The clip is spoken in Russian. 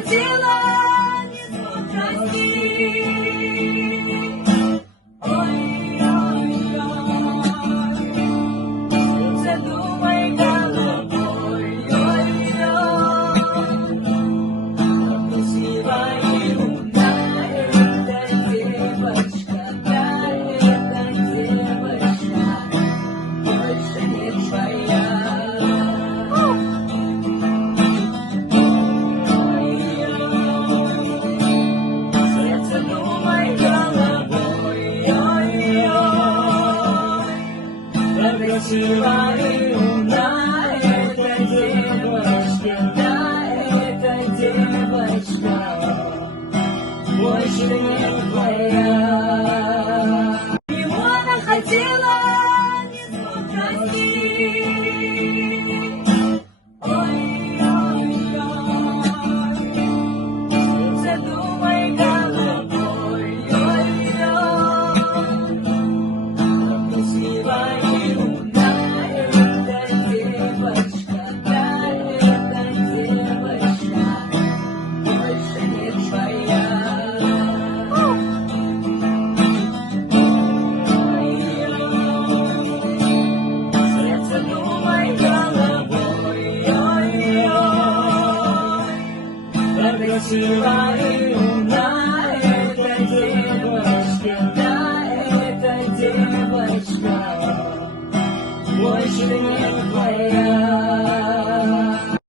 хотела, не смог простить. Ой-ой-ой, задумай головой, ой-ой, красивая и умная эта девочка, да, эта девочка больше не твоя. Красивая и умная эта девочка, да, эта девочка больше не твоя. Его она хотела, не смог простить. Ой-ой-ой, задумай головой, ой-ой, красивая и умная эта девочка, да, эта девочка больше не твоя. Сердце думай головой, ой-ой, красивая